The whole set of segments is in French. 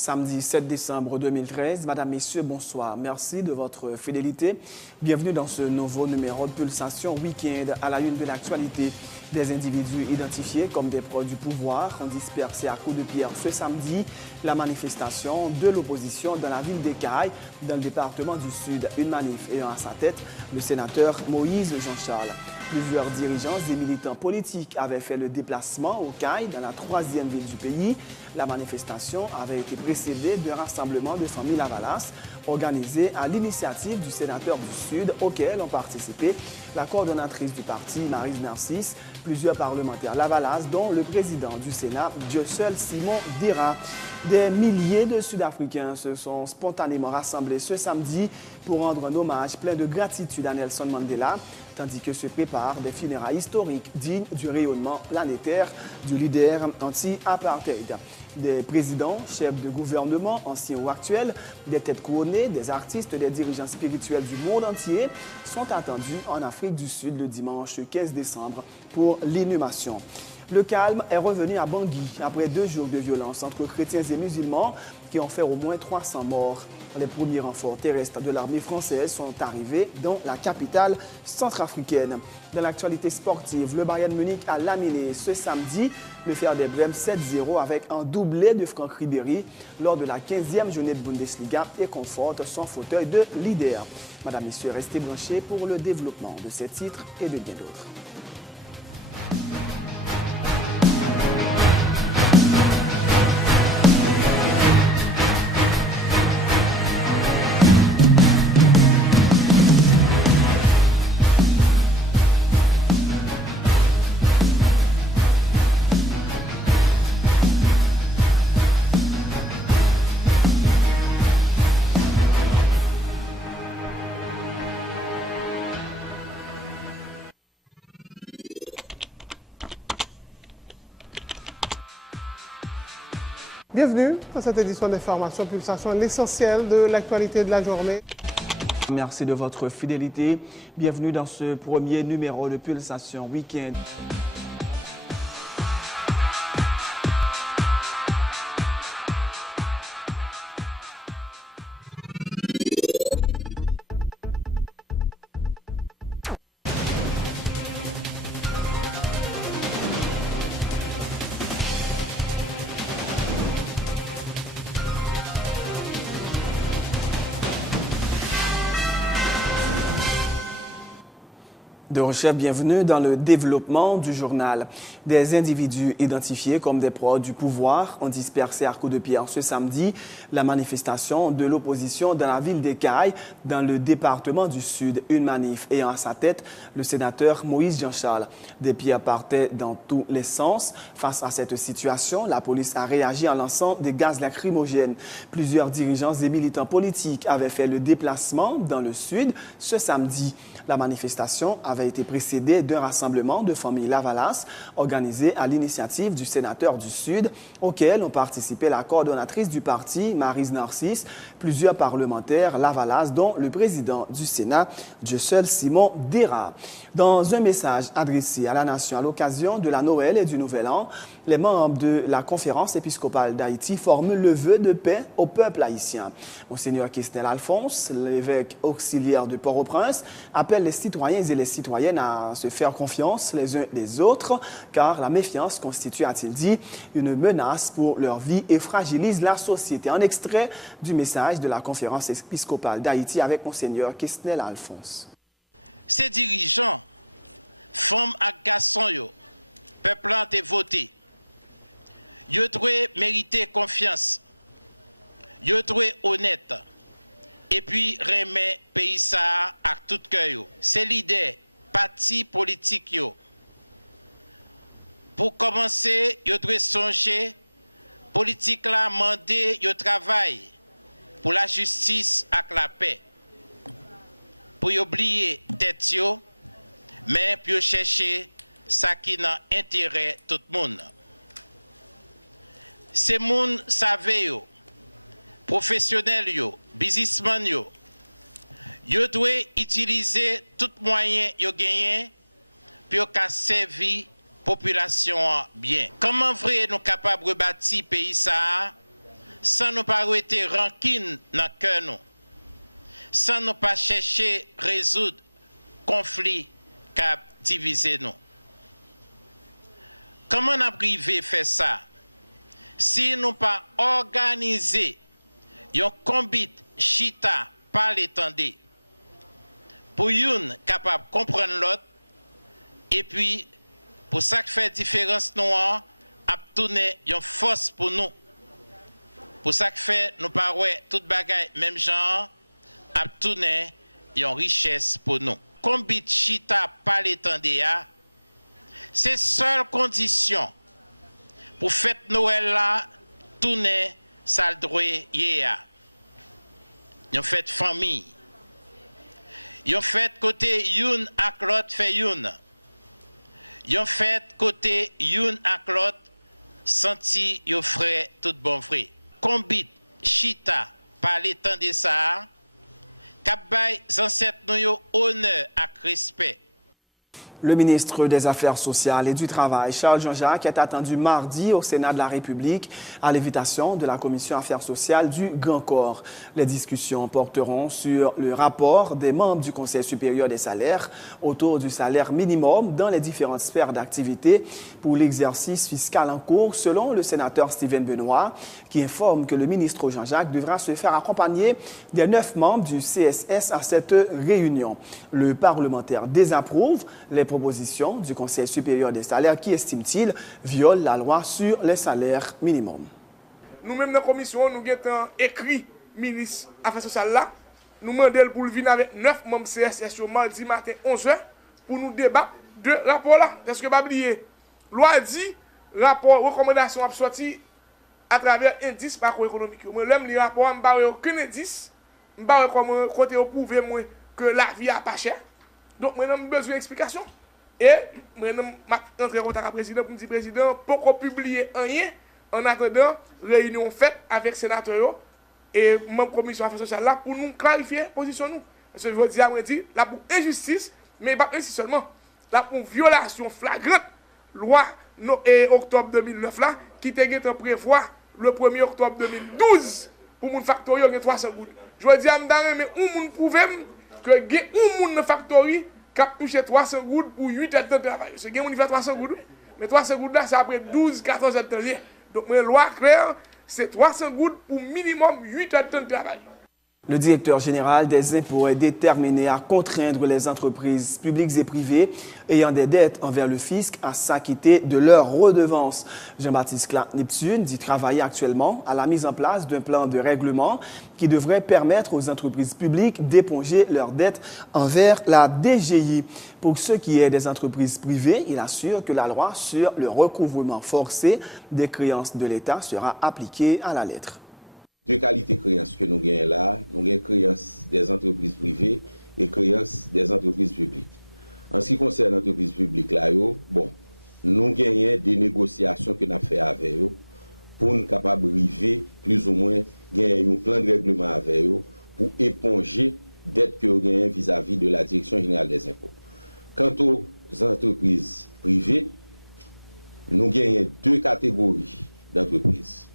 Samedi 7 décembre 2013. Madame, Messieurs, bonsoir. Merci de votre fidélité. Bienvenue dans ce nouveau numéro de Pulsation Week-end à la une de l'actualité. Des individus identifiés comme des proies du pouvoir ont dispersé à coups de pierre ce samedi la manifestation de l'opposition dans la ville d'Écailles, dans le département du Sud. Une manif ayant à sa tête le sénateur Moïse Jean-Charles. Plusieurs dirigeants et militants politiques avaient fait le déplacement au CAI, dans la troisième ville du pays. La manifestation avait été précédée d'un rassemblement de 100 000 Lavalas organisé à l'initiative du sénateur du Sud, auquel ont participé la coordonnatrice du parti, Maryse Narcisse, plusieurs parlementaires Lavalas, dont le président du Sénat, Dieuseul Simon Dira. Des milliers de Sud-Africains se sont spontanément rassemblés ce samedi pour rendre un hommage plein de gratitude à Nelson Mandela, tandis que se préparent des funérailles historiques dignes du rayonnement planétaire du leader anti-apartheid. Des présidents, chefs de gouvernement, anciens ou actuels, des têtes couronnées, des artistes, des dirigeants spirituels du monde entier sont attendus en Afrique du Sud le dimanche 15 décembre pour l'inhumation. Le calme est revenu à Bangui après 2 jours de violence entre chrétiens et musulmans qui ont fait au moins 300 morts. Les premiers renforts terrestres de l'armée française sont arrivés dans la capitale centrafricaine. Dans l'actualité sportive, le Bayern Munich a laminé ce samedi le Werder Bremen 7-0 avec un doublé de Franck Ribéry lors de la 15e journée de Bundesliga et conforte son fauteuil de leader. Madame, Messieurs, restez branchés pour le développement de ces titres et de bien d'autres. Bienvenue dans cette édition d'Information Pulsation, l'essentiel de l'actualité de la journée. Merci de votre fidélité. Bienvenue dans ce premier numéro de Pulsation Week-end. De recherche, bienvenue dans le développement du journal. Des individus identifiés comme des proies du pouvoir ont dispersé à coups de pierre ce samedi la manifestation de l'opposition dans la ville d'Écailles, dans le département du Sud. Une manif ayant à sa tête le sénateur Moïse Jean-Charles. Des pierres partaient dans tous les sens. Face à cette situation, la police a réagi en lançant des gaz lacrymogènes. Plusieurs dirigeants et militants politiques avaient fait le déplacement dans le Sud ce samedi. La manifestation avait été précédée d'un rassemblement de familles Lavalas organisé à l'initiative du sénateur du Sud, auquel ont participé la coordonnatrice du parti, Maryse Narcisse, plusieurs parlementaires Lavalas, dont le président du Sénat, Dieuseul Simon Dira. Dans un message adressé à la nation à l'occasion de la Noël et du Nouvel An, les membres de la Conférence épiscopale d'Haïti formulent le vœu de paix au peuple haïtien. Monseigneur Quesnel Alphonse, l'évêque auxiliaire de Port-au-Prince, appelle les citoyens et les citoyennes à se faire confiance les uns les autres, car la méfiance constitue, a-t-il dit, une menace pour leur vie et fragilise la société. Un extrait du message de la Conférence épiscopale d'Haïti avec Monseigneur Quesnel Alphonse. Ces dirigeants, femmes et garçons, peuple a voté. Yo doit mériter confiance. Yo doit honnête. Et puis remet pays ça à tout cœur. C'est l'idée parti politique yo. Pour commencer, yo doit songer politique là mandé yo travail pour la justice et la paix. Pour oublier tête yo, mais pour chercher ça qui n'a intérêt tout le monde. Ces moun savent yo, professionnels yo, businessmen yo, yo doit utiliser tout moyen yo gagné pour servir population bien. Comment vrai nous capables de bâtir pays ça sans nous pas arrêter rancune dans le cœur nous, sans nous pas chercher résoudre conflit qui a divisé nous. Comment on a privé faire ça? Si nous pas organiser un combat chita par l'étendue pour une capable de comprendre l'autre et puis pour ça qui fait différence nous à tourner une force pour nous. Pour ça qui fait nous pas ouais toute bagaille même genre à tourner une richesse pour nous. Combat chita par l'étendue c'est seule condition pour fête Noël là tourner ça droit hier. Yon fête famille. Yon fête côté youn ak l'autre fait youn. Yon fête côté youn ak l'autre senti yon frère tout bon frère. Combit chita par les temps de ça k'ap bay ancêtres nou yo honneur ak respect. Le ministre des Affaires sociales et du Travail, Charles Jean-Jacques, est attendu mardi au Sénat de la République à l'invitation de la Commission Affaires sociales du Grand Corps. Les discussions porteront sur le rapport des membres du Conseil supérieur des salaires autour du salaire minimum dans les différentes sphères d'activité pour l'exercice fiscal en cours, selon le sénateur Steven Benoît, qui informe que le ministre Jean-Jacques devra se faire accompagner des 9 membres du CSS à cette réunion. Le parlementaire désapprouve les propositions du Conseil supérieur des salaires qui, estime-t-il, viole la loi sur les salaires minimums. Nous-mêmes dans la commission, nous avons écrit ministre Affaires sociales là, nous demandons pour venir avec 9 membres CSS au mardi matin 11h pour nous débattre de rapport là. Parce que pas oublier, loi dit, rapport, recommandation a sorti à travers indice macroéconomique. Moi, l'aime les rapports, je n'ai aucun indice, je n'ai pas comme côté au prouver que la vie a pas cher. Donc, moi, j'ai besoin d'explication. Et, moi, je suis en contact avec le président pour me dire, président, pourquoi publier rien en attendant réunion faite avec les sénateurs et même commission affaires sociales là pour nous clarifier la position nous. Parce que je veux dire, là pour injustice, mais pas ainsi seulement, là pour violation flagrante, loi octobre 2009 là, qui était prévoir le 1er octobre 2012 pour mon factory il y a 300 gouttes. Je veux dire, mais où mon prouve que où mon factory qui a touché 300 gouttes pour 8 heures de travail. Ce qui est fait 300 gouttes, mais 300 gouttes là, c'est après 12-14 heures de travail. Donc, la loi claire, c'est 300 gouttes pour minimum 8 heures de travail. Le directeur général des impôts est déterminé à contraindre les entreprises publiques et privées ayant des dettes envers le fisc à s'acquitter de leurs redevances. Jean-Baptiste Clark-Neptune dit travailler actuellement à la mise en place d'un plan de règlement qui devrait permettre aux entreprises publiques d'éponger leurs dettes envers la DGI. Pour ce qui est des entreprises privées, il assure que la loi sur le recouvrement forcé des créances de l'État sera appliquée à la lettre. Deux qualités de créances que nous gagnons là, nous gagnons créances des entreprises privées et créances des entreprises publiques. En ce qui concerne les entreprises publiques là, bon, nous gagnons des négociations que nous avons fait avec eux pour nous capables d'arriver plus ou moins gagner un plan de règlement avec eux pour éponger dettes que nous gagnons vis-à-vis de la Direction générale des impôts. Quant aux entreprises privées, nous gagnons deux catégories d'entreprises.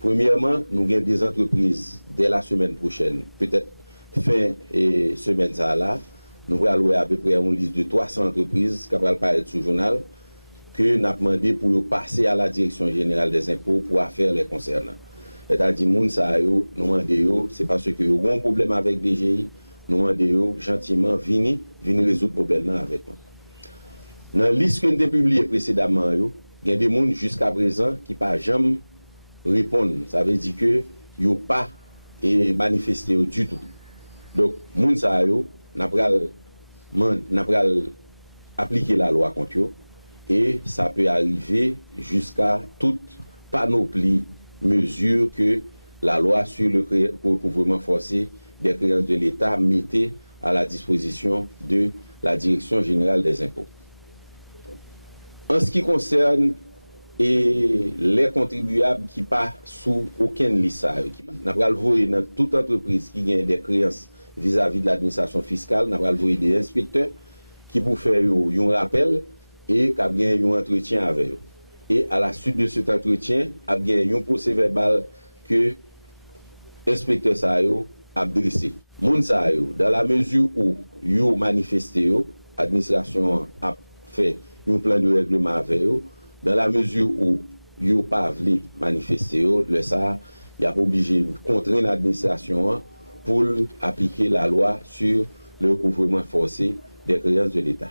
Premièrement, nous avons des entreprises dès la semaine prochaine, peut-être fin et semaine ça là, nous allons à peu près une liste de 300 entreprises qui va paraître sur le journal que nous avons demandé pour passer à la Direction générale des impôts pour affaires les concernant. C'est-à-dire nous demandons, c'est parce que nous avons un problème avec DGI, nous demandons gentiment venir résoudre le problème avec nous. Dans la liste que nous avons publiée précédemment, il y a des gens jusqu'à présent qui n'ont jamais répondre, ça veut dire que yo pas manifesté du tout. Donc moun sa yo n'a pral appliquer la loi contre eux et ça peut arriver jusqu'à toute panoplie mesure que la loi sur le recouvrement forcé des créances de l'État mettait à la disposition de la Direction générale des impôts. En ce qui concerne et les contribuables qui ne sont pas sous aucune liste. Nous allons voir dans toute entreprise qui a des créances vis-à-vis de l'administration fiscale, nous allons voir des inspecteurs qui pour faire un rappel et qui ont un entretien avec eux. Et à la suite de cet entretien, il y a un procès verbal que inspecteur sa yo adressé. Moun sa yo, dans la mesure où yo manifesté yo, administration a fait un plan de règlement avec yo, dans la mesure où yo pas vle manifester yo, le ça y a obligé de contraindre l'administration pour appliquer la loi sur le recouvrement forcé des créances de l'État.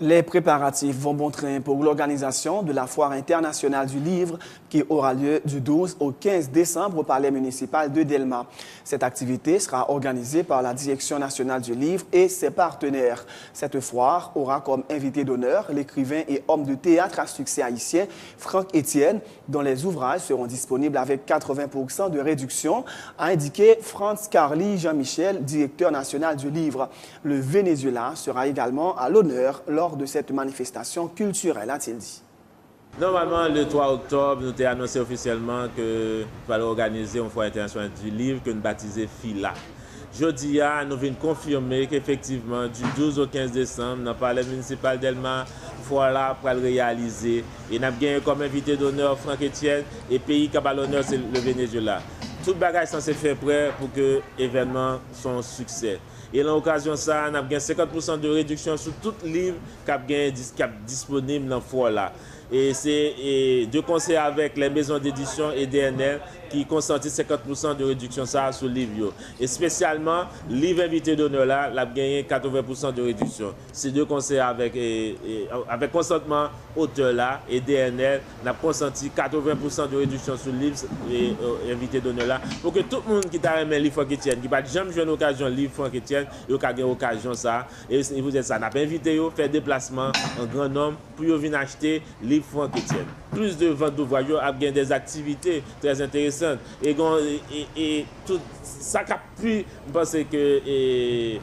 Les préparatifs vont bon train pour l'organisation de la Foire internationale du livre qui aura lieu du 12 au 15 décembre au Palais municipal de Delma. Cette activité sera organisée par la Direction nationale du livre et ses partenaires. Cette foire aura comme invité d'honneur l'écrivain et homme de théâtre à succès haïtien Franck Etienne, dont les ouvrages seront disponibles avec 80% de réduction, a indiqué Franz Carly Jean-Michel, directeur national du livre. Le Venezuela sera également à l'honneur lors de cette manifestation culturelle, a-t-il dit. Normalement, le 3 octobre, nous avons annoncé officiellement que nous allons organiser une foire internationale du livre que nous baptisons FILA. Jeudi, nous venons confirmer qu'effectivement, du 12 au 15 décembre, dans le palais municipal d'Elma, foire là pour le réaliser. Et nous avons gagné comme invité d'honneur Franck Etienne et pays qui a l'honneur, c'est le Venezuela. Tout le bagage est censé faire prêt pour que l'événement soit un succès. Et dans l'occasion ça, nous avons 50% de réduction sur tout livre qui est disponible dans le foire là. Et c'est de concert avec les maisons d'édition et DNL qui consentissent 50% de réduction ça sur le livre. Et spécialement, le livre invité d'honneur là, il a gagné 80% de réduction. C'est de concert avec consentement auteur là et DNL, on a consenti 80% de réduction sur le livre et invité d'honneur là pour que tout le monde qui t'a aimé le livre Franck Etienne, qui n'a jamais joué une occasion de livre Franck Etienne, il a une occasion ça. Et vous êtes ça, on a invité à faire déplacement en grand nombre pour venir acheter le livre Franck Etienne. Plus de ventes d'ouvrages, il y a des activités très intéressantes. Et tout ça qui a pu, je pense que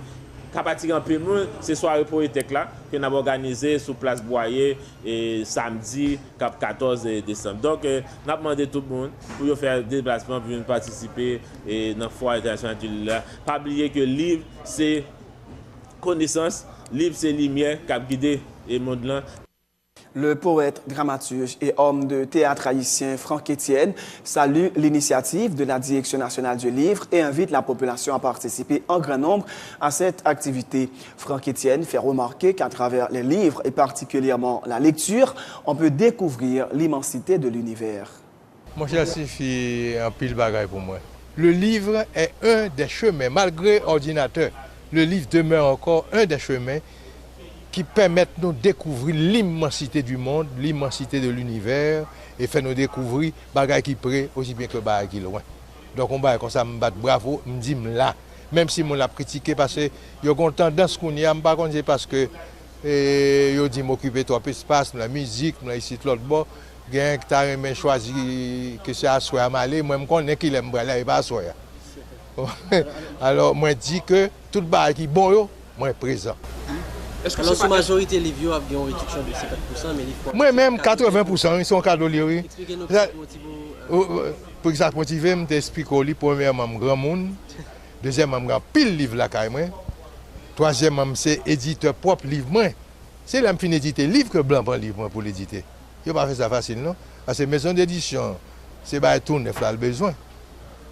capacité en peu de monde, c'est soirée poétique là que nous avons organisé sur place Boyer et samedi 14 décembre. Donc nous avons demandé tout le monde pour faire des déplacements pour venir participer dans la foire internationale du livre. Pas oublier que le livre c'est connaissance, le livre c'est lumière qui a guidé le monde là. Le poète, dramaturge et homme de théâtre haïtien Franck Etienne salue l'initiative de la Direction nationale du livre et invite la population à participer en grand nombre à cette activité. Franck Etienne fait remarquer qu'à travers les livres et particulièrement la lecture, on peut découvrir l'immensité de l'univers. Mon cher, suffit un pile bagaille pour moi. Le livre est un des chemins, malgré l'ordinateur. Le livre demeure encore un des chemins qui permettent de nous découvrir l'immensité du monde, l'immensité de l'univers, et fait nous découvrir bagaille qui près aussi bien que bagaille qui loin. Donc on va comme ça me battre bravo, me dit là, même si on l'a critiqué parce que il y a une tendance qu'on y a, pas contre c'est parce que yo dit m'occuper trop espace, la musique, là ici l'autre bord, gain que t'a même choisi que c'est à soir malé, moi me connais qu'il aime là et pas soir. Alors moi dis que tout bagaille qui bon yo, moi présent. Alors, sur la majorité des livres, il y a une réduction de 50%, mais les moi-même, 80%, ils sont cadeaux liés. Expliquez-nous pour que ça motive, je t'explique premièrement, grand monde. Deuxièmement, grand pile livre là, carrément. Troisièmement, c'est éditeur propre livre. C'est là que je éditer livre que blanc prend livre pour l'éditer. Je ne vais pas faire ça facile, non? Parce que maison d'édition, c'est tout neuf là le besoin.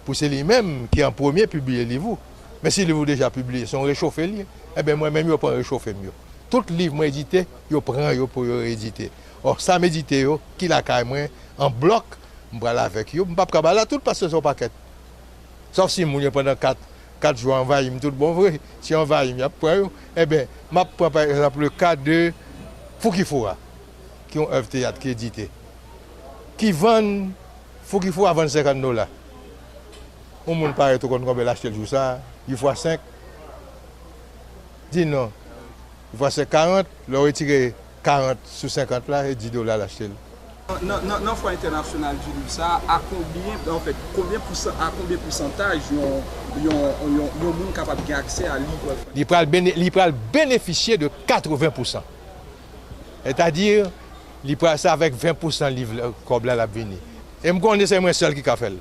Pour c'est lui-même qui en premier publié le livre. Mais si les livres déjà publiés sont réchauffés, eh bien moi-même, je prends réchauffer mieux. Tout livre moi édité, je prends pour rééditer. Or, ça m'édité, qui l'a carrément en bloc, je vais aller avec eux. Je ne vais pas aller tout parce que c'est un paquet. Sauf si je pendant 4 jours envahi, tout bon vrai. Si on envahi, je prends, eh bien, je prends par exemple le cas de Foukifoura, qui ont œuvre théâtre qui est édité, qui vendent Foukifoura à $25. On ne peut pas être combien l'acheter le jour ça. Il faut 5. Dis non. Il faut 40, leur retirer 40 sur 50 là et $10 l'acheter. Dans la foire internationale du livre, ça, à combien pourcentage de monde capable d'accès à livre? Il peut bénéficier de 80%. C'est-à-dire, il peut ça avec 20% de livre comme là la venir. Et je connais c'est moi seul qui a fait.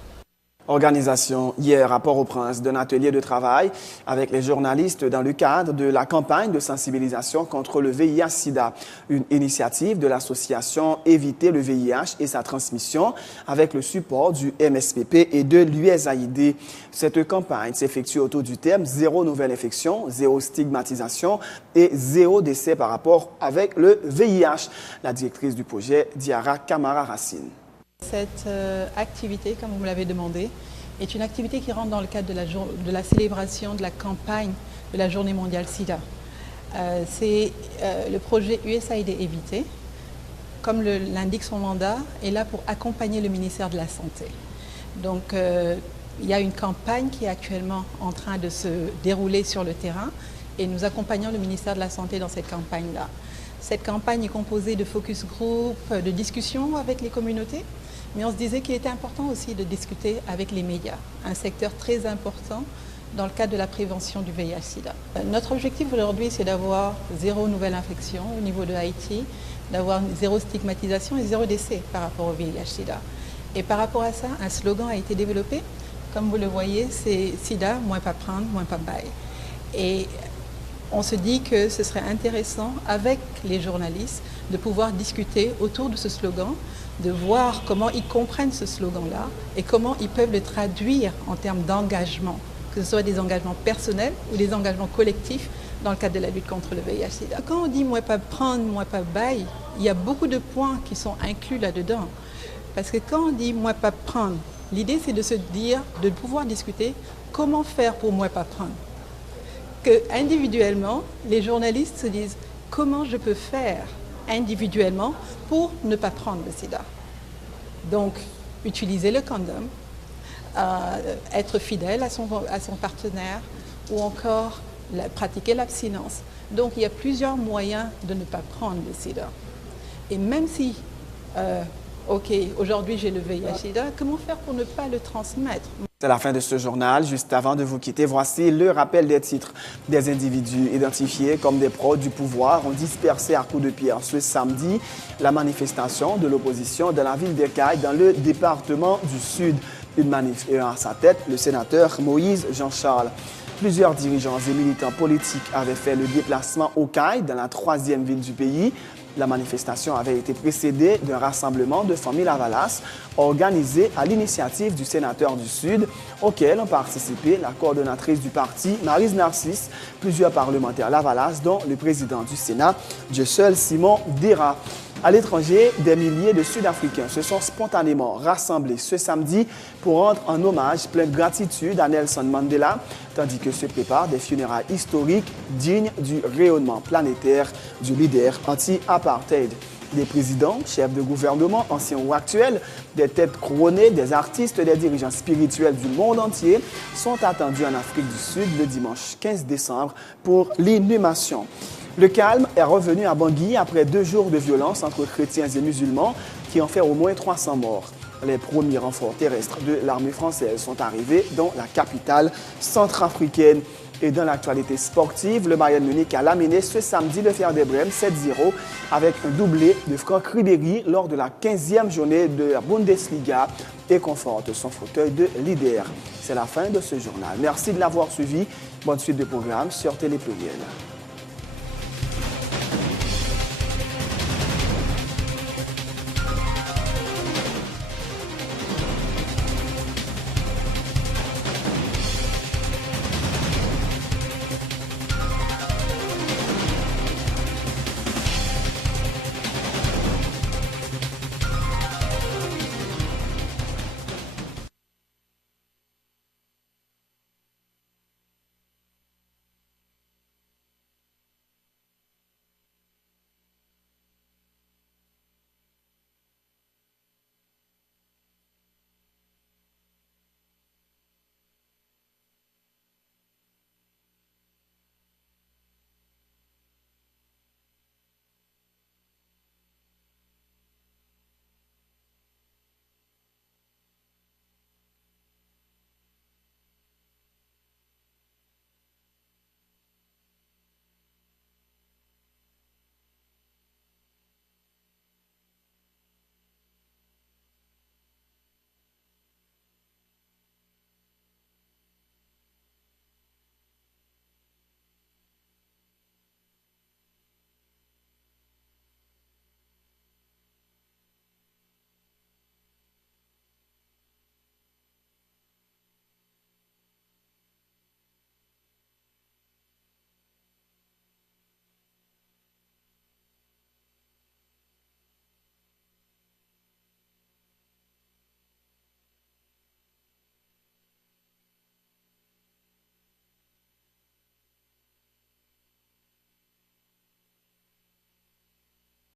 Organisation hier à Port-au-Prince d'un atelier de travail avec les journalistes dans le cadre de la campagne de sensibilisation contre le VIH-Sida, une initiative de l'association Éviter le VIH et sa transmission avec le support du MSPP et de l'USAID. Cette campagne s'effectue autour du thème « Zéro nouvelle infection, zéro stigmatisation et zéro décès par rapport avec le VIH ». La directrice du projet, Diara Kamara-Racine. Cette activité, comme vous me l'avez demandé, est une activité qui rentre dans le cadre de la célébration de la campagne de la Journée mondiale SIDA. C'est le projet USAID Éviter, comme l'indique son mandat, est là pour accompagner le ministère de la Santé. Donc, il y a une campagne qui est actuellement en train de se dérouler sur le terrain et nous accompagnons le ministère de la Santé dans cette campagne-là. Cette campagne est composée de focus group, de discussions avec les communautés, mais on se disait qu'il était important aussi de discuter avec les médias, un secteur très important dans le cadre de la prévention du VIH-Sida. Notre objectif aujourd'hui, c'est d'avoir zéro nouvelle infection au niveau de Haïti, d'avoir zéro stigmatisation et zéro décès par rapport au VIH-Sida. Et par rapport à ça, un slogan a été développé. Comme vous le voyez, c'est Sida, moins pas prendre, moins pas bailler. Et on se dit que ce serait intéressant, avec les journalistes, de pouvoir discuter autour de ce slogan, de voir comment ils comprennent ce slogan-là et comment ils peuvent le traduire en termes d'engagement, que ce soit des engagements personnels ou des engagements collectifs dans le cadre de la lutte contre le VIH-Sida. Quand on dit « moins pas prendre, moins pas bailler », il y a beaucoup de points qui sont inclus là-dedans. Parce que quand on dit « moins pas prendre », l'idée c'est de se dire, de pouvoir discuter comment faire pour moins pas prendre. Que individuellement, les journalistes se disent comment je peux faire individuellement pour ne pas prendre le sida. Donc, utiliser le condom, être fidèle à son partenaire ou encore pratiquer l'abstinence. Donc, il y a plusieurs moyens de ne pas prendre le sida. Et même si, ok, aujourd'hui j'ai le VIH-Sida, comment faire pour ne pas le transmettre ? C'est la fin de ce journal. Juste avant de vous quitter, voici le rappel des titres. Des individus identifiés comme des proches du pouvoir ont dispersé à coups de pierre ce samedi la manifestation de l'opposition dans la ville d'Ekaï, dans le département du Sud. Une manif ayant à sa tête le sénateur Moïse Jean-Charles. Plusieurs dirigeants et militants politiques avaient fait le déplacement au Caille, dans la 3e ville du pays. La manifestation avait été précédée d'un rassemblement de familles Lavalas organisé à l'initiative du sénateur du Sud, auquel ont participé la coordonnatrice du parti, Maryse Narcisse, plusieurs parlementaires Lavalas, dont le président du Sénat, Dieu-Seul Simon Dera. À l'étranger, des milliers de Sud-Africains se sont spontanément rassemblés ce samedi pour rendre un hommage plein de gratitude à Nelson Mandela, tandis que se préparent des funérailles historiques dignes du rayonnement planétaire du leader anti-apartheid. Des présidents, chefs de gouvernement, anciens ou actuels, des têtes couronnées, des artistes, des dirigeants spirituels du monde entier sont attendus en Afrique du Sud le dimanche 15 décembre pour l'inhumation. Le calme est revenu à Bangui après 2 jours de violence entre chrétiens et musulmans qui ont fait au moins 300 morts. Les premiers renforts terrestres de l'armée française sont arrivés dans la capitale centrafricaine. Et dans l'actualité sportive, le Bayern Munich a laminé ce samedi le Werder Brême 7-0 avec un doublé de Franck Ribéry lors de la 15e journée de la Bundesliga et conforte son fauteuil de leader. C'est la fin de ce journal. Merci de l'avoir suivi. Bonne suite de programme sur Télé Pluriel.